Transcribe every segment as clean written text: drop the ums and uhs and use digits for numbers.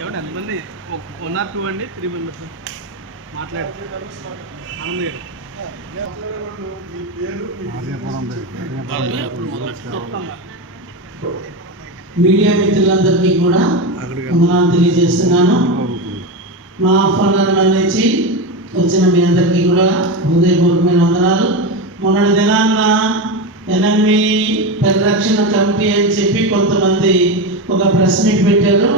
ఏమంటే ఎంతమంది 1 or 2 అండి 3 మెంబర్స్ మాట్లాడు ఆనంద్ గారు మీడియా మిత్రులందరికీ కూడా వందనాలు తెలియజేస్తున్నాను. మా ఆహ్వానాన్ని మన్నించి వచ్చిన మీ అందరికీ కూడా హృదయపూర్వకమైన వందనాలు. మొన్నటి దినాన్న ఎన్ఎంఈ పరిరక్షణ కమిటీ అని చెప్పి కొంతమంది ఒక ప్రెస్ మీట్ పెట్టారు.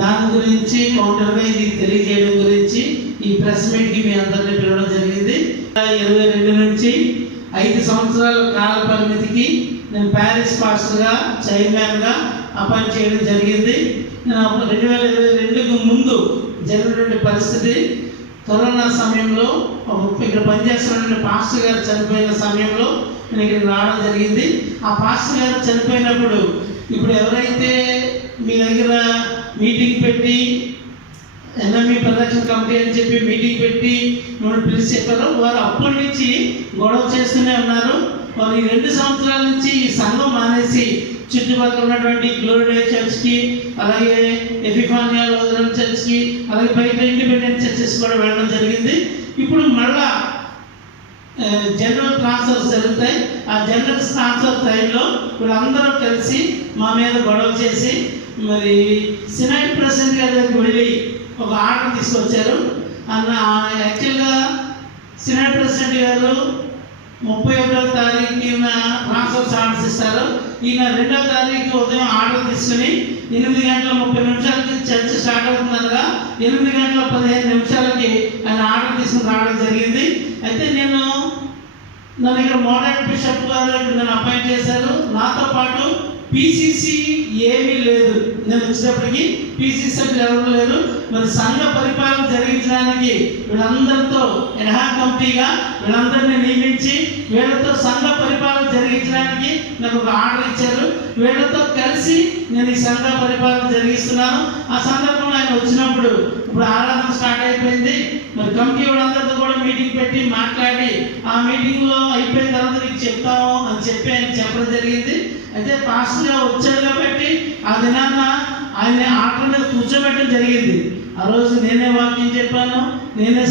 దాని గురించి కౌంటర్గా ఇది తెలియజేయడం గురించి ఈ ప్రెస్ మీట్కి మీ అందరినీ పిలవడం జరిగింది. 22 నుంచి 5 సంవత్సరాల కాల పరిమితికి నేను ప్యారిస్ పాస్టర్గా చైర్మన్గా అపాయింట్ చేయడం జరిగింది. నేను 2022కు ముందు జరిగినటువంటి పరిస్థితి కరోనా సమయంలో ఇక్కడ పనిచేస్తున్న పాస్టర్ గారు చనిపోయిన సమయంలో నేను ఇక్కడికి రావడం జరిగింది. ఆ పాస్టర్ గారు చనిపోయినప్పుడు ఇప్పుడు ఎవరైతే మీ దగ్గర మీటింగ్ పెట్టి ఎన్ఎంఈ పరిరక్షణ కమిటీ అని చెప్పి మీటింగ్ పెట్టి మిమ్మల్ని పిలిచి చెప్పారో వారు అప్పటి నుంచి గొడవ చేస్తూనే ఉన్నారు. వారు ఈ 2 సంవత్సరాల నుంచి ఈ సంఘం మానేసి చుట్టుపక్కల ఉన్నటువంటి గ్లోరీ చర్చ్కి, అలాగే ఎపిఫానియా లూథరన్ చర్చ్కి, అలాగే బయట ఇండిపెండెంట్ చర్చెస్ కూడా వెళ్ళడం జరిగింది. ఇప్పుడు మళ్ళా జనరల్ ట్రాన్స్ఫర్స్ జరుగుతాయి. ఆ జనరల్ ట్రాన్స్ఫర్ టైంలో వీళ్ళందరూ కలిసి మా మీద గొడవ చేసి మరి సినైట్ ప్రెసిడెంట్ గారి దగ్గరికి వెళ్ళి ఒక ఆర్డర్ తీసుకొచ్చారు. యాక్చువల్గా సినైట్ ప్రెసిడెంట్ గారు 31వ తారీఖున ట్రాన్స్ఫర్స్ ఆర్డర్స్ ఇస్తారు. ఈయన 2వ తారీఖు ఉదయం ఆర్డర్ తీసుకుని 8:30 చర్చ స్టార్ట్ అవుతుందనగా 8:15 ఆయన ఆర్డర్ తీసుకుని రావడం జరిగింది. అయితే నన్ను ఇక్కడ మోడర్న్ బిషప్ గారు నన్ను అపాయింట్ చేశారు. నాతో పాటు పిసిసి ఏమీ లేదు. నేను వచ్చేటప్పటికి పిసిసి ఎవరు లేరు. మరి సంఘ పరిపాలన జరిగించడానికి వీళ్ళందరితో ఎన్హా కమిటీగా వీళ్ళందరినీ నియమించి వీళ్ళతో సంఘ పరిపాలన జరిగించడానికి నాకు ఒక ఆర్డర్ ఇచ్చారు. వీళ్ళతో కలిసి నేను ఈ సంఘ పరిపాలన జరిగిస్తున్నాను. ఆ సందర్భంలో ఆయన వచ్చినప్పుడు ఇప్పుడు ఆరాధన స్టార్ట్ అయిపోయింది. మరి కమిటీ వాళ్ళందరితో కూడా మీటింగ్ పెట్టి మాట్లాడి ఆ మీటింగ్లో అయిపోయిన తర్వాత నీకు చెప్తాము అని చెప్పి ఆయన చెప్పడం జరిగింది. అయితే పాస్టర్గా వచ్చాడు కాబట్టి ఆ దినాన్న ఆయన ఆర్డర్ మీద కూర్చోబెట్టడం జరిగింది. ఆ రోజు నేనే వాక్యం చెప్పాను, నేనే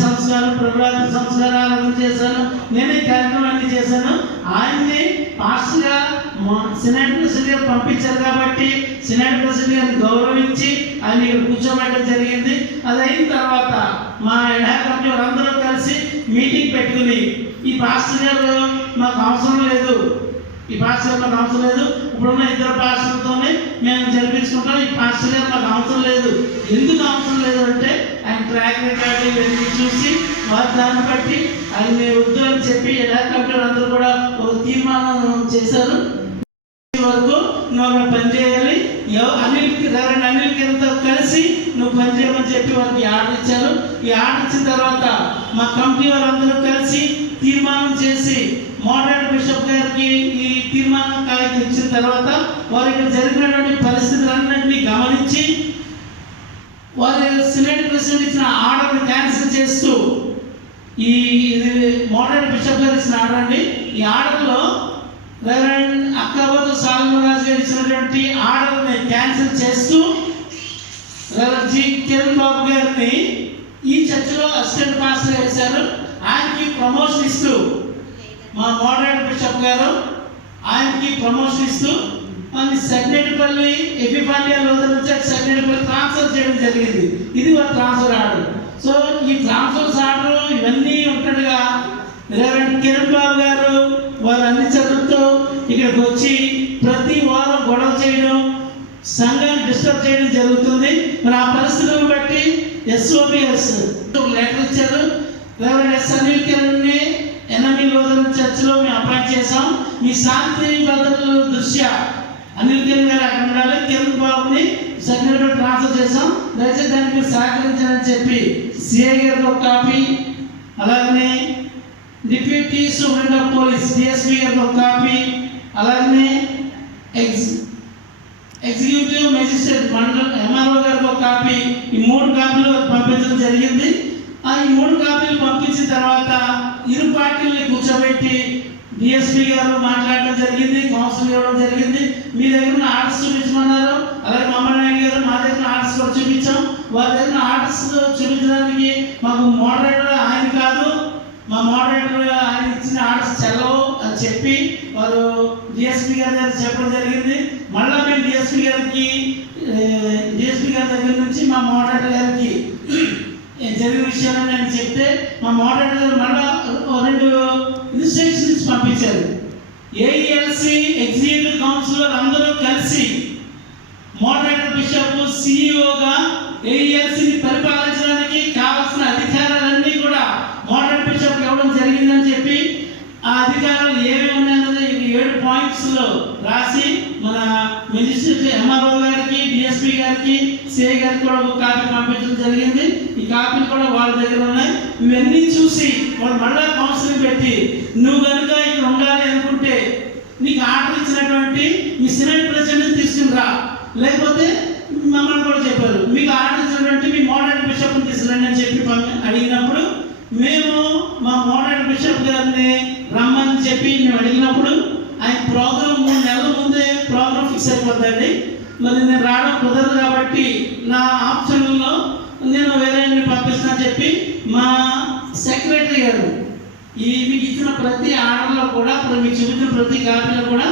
ప్రభుత్వ సంస్కారాలను చేశాను, నేనే కార్యక్రమాన్ని చేశాను. ఆయన్ని పాస్టర్గా సినైట్ ప్రెసిడెంట్ గారు పంపించారు కాబట్టి సినైట్ ప్రెసిడెంట్ గారిని గౌరవించి ఆయన ఇక్కడ కూర్చోబెట్టడం జరిగింది. అది అయిన తర్వాత మా ఎన్హా కమిటీ వాళ్ళందరూ కలిసి మీటింగ్ పెట్టుకుని ఈ పాస్టర్ గారు మాకు అవసరం లేదు, ఈ పాస్టర్ మాకు అవసరం లేదు, ఇప్పుడున్న 2 పాస్టర్లతోనే మేము జరిపించుకుంటాం, ఈ పాస్టర్ గారు మాకు అవసరం లేదు. ఎందుకు అవసరం లేదు అంటే ఆయన ట్రాక్ రికార్డు ఇవన్నీ చూసి వారు దాన్ని బట్టి ఆయన వద్దు అని చెప్పి ఎలా కంపెనీ అందరూ కూడా ఒక తీర్మానం చేశారు. వరకు నువ్వు పనిచేయాలి, అనిల్ కిరణ్తో కలిసి నువ్వు పనిచేయమని చెప్పి వారికి ఆర్డర్ ఇచ్చారు. ఈ ఆర్డర్ ఇచ్చిన తర్వాత మా కమిటీ వారందరూ కలిసి తీర్మానం చేసి మోడర్న్ బిషప్ గారికి ఈ తీర్మానం కాగితం ఇచ్చిన తర్వాత వారు ఇక్కడ జరిగినటువంటి పరిస్థితులన్నింటినీ గమనించి వారి సినైట్ ప్రెసిడెంట్ ఇచ్చిన ఆర్డర్ని క్యాన్సిల్ చేస్తూ ఇది మోడర్న్ బిషప్ గారు ఇచ్చిన ఆర్డర్ అండి. ఈ ఆర్డర్లో రెవరెండ్ అక్కాబోతు సాల్మరాజు గారు ఇచ్చినటువంటి ఆర్డర్ని క్యాన్సిల్ చేస్తూ రెవరెండ్ జి కిరణ్ బాబు గారిని ఈ చర్చిలో అసిస్టెంట్ పాస్టర్ వేశారు. ఆయనకి ప్రమోషన్ ఇస్తూ మా మోడర్న్ బిషప్ గారు ఆయనకి ప్రమోషన్ ఇస్తూ మన సెగ్నేటిపల్లి ఎపిఫానియా లూథరన్ చర్చ్ సెగ్నేటిపల్లి ట్రాన్స్ఫర్ చేయడం జరిగింది. ఇది ఒక ట్రాన్స్ఫర్ ఆర్డర్. సో ఈ ట్రాన్స్ఫర్స్ ఆర్డర్ ఇవన్నీ ఉంటుండగా రెవరెండ్ కిరణ్ బాబు గారు వారు అన్ని చదువుతూ ఇక్కడికి వచ్చి ప్రతి వారం గొడవ చేయడం, సంఘాన్ని డిస్టర్బ్ చేయడం జరుగుతుంది. మరి ఆ పరిస్థితులను బట్టి SOPS లెటర్ ఇచ్చారు. రెవరెండ్ ఎస్ అనిల్ కిరణ్ని ఎన్ఎంఈ లూథరన్ చర్చ్లో మేము అపాయింట్ చేసాం. మీ శాంతి భద్రతల దృష్ట్యా అనిల్ కిరణ్ గారు అక్కడ ఉండాలి, కిరణ్ బాబుని సెక్రటరీ ట్రాన్స్ఫర్ చేసాం, దయచేసి దానికి మీరు సహకరించాలని చెప్పి సిఐ గారికి ఒక కాపీ, అలాగనే deputy superintendent of police DSP గారికి ఒక కాపీ, అలాగనే ఎగ్జిక్యూటివ్ మెజిస్ట్రేట్ మండల MRO గారికి ఒక కాపీ, ఈ 3 కాపీలు పంపించడం జరిగింది. ఈ 3 కాపీలు పంపించిన తర్వాత ఇరు పార్టీల్ని కూర్చోబెట్టి DSP గారు మాట్లాడడం జరిగింది, కౌన్సిల్ ఇవ్వడం జరిగింది. మీ దగ్గర ఆర్డర్స్ చూపించమన్నారు. అలాగే మమ్మల్ని వారి దగ్గర ఆర్డర్స్ చూపించడానికి మాకు మోడరేటర్ ఆయన కాదు, మా మోడరేటర్ ఆయన ఇచ్చిన ఆర్డర్స్ చెల్లవు అని చెప్పి వారు డిఎస్పీ గారి దగ్గర చెప్పడం జరిగింది. మళ్ళీ మేము డిఎస్పీ గారి దగ్గర నుంచి మా మోడరేటర్ గారికి జరిగిన విషయాలని నేను చెప్తే మా మోడరేటర్ గారు మళ్ళీ 2 ఇన్స్ట్రక్షన్స్ పంపించారు. ఏఈఎల్సి ఎగ్జిక్యూటివ్ కౌన్సిలర్ అందరూ కలిసి మోడరేటర్ బిషప్ సిఇఓగా ఏఈఎల్సిని పరిపాలించడానికి కావాల్సిన అధికారాలన్నీ కూడా మోడరేటర్ బిషప్ ఇవ్వడం జరిగిందని చెప్పి ఆ అధికారాలు ఏమేమి ఉన్నాయన్నది 7 పాయింట్స్లో రాసి మన మెజిస్ట్రేట్ ఎంఆర్ఓ గారికి, డిఎస్పీ గారికి, సిఐ గారికి కూడా ఒక కాపీ పంపించడం జరిగింది. ఈ కాపీలు కూడా వాళ్ళ దగ్గర ఉన్నాయి. ఇవన్నీ చూసి వాళ్ళు మళ్ళా కౌన్సిలింగ్ పెట్టి నువ్వు కనుక ఇక్కడ ఉండాలి అనుకుంటే నీకు ఆర్డర్ ఇచ్చినటువంటి మీ సెనెట్ ప్రెసిడెంట్ తీసుకుని లేకపోతే మమ్మల్ని కూడా చెప్పారు మీకు ఆర్డర్ ఇచ్చినటువంటి మీ మోడరేటర్ బిషప్ని తీసుకురండి అని చెప్పి అడిగినప్పుడు మేము మా మోడరేటర్ బిషప్ గారిని రమ్మని చెప్పి మేము అడిగినప్పుడు ఆయన ప్రోగ్రామ్ 3 నెలల ముందే ప్రోగ్రామ్ ఫిక్స్ అయిపోద్దండి. మరి నేను రావడం కుదరదు కాబట్టి నా ఆప్షన్లో నేను వేరే పంపిస్తానని చెప్పి మా సెక్రటరీ గారు మీకు ఇచ్చిన ప్రతి ఆర్డర్లో కూడా ఇప్పుడు మీకు చూపించిన ప్రతి కాపీలో కూడా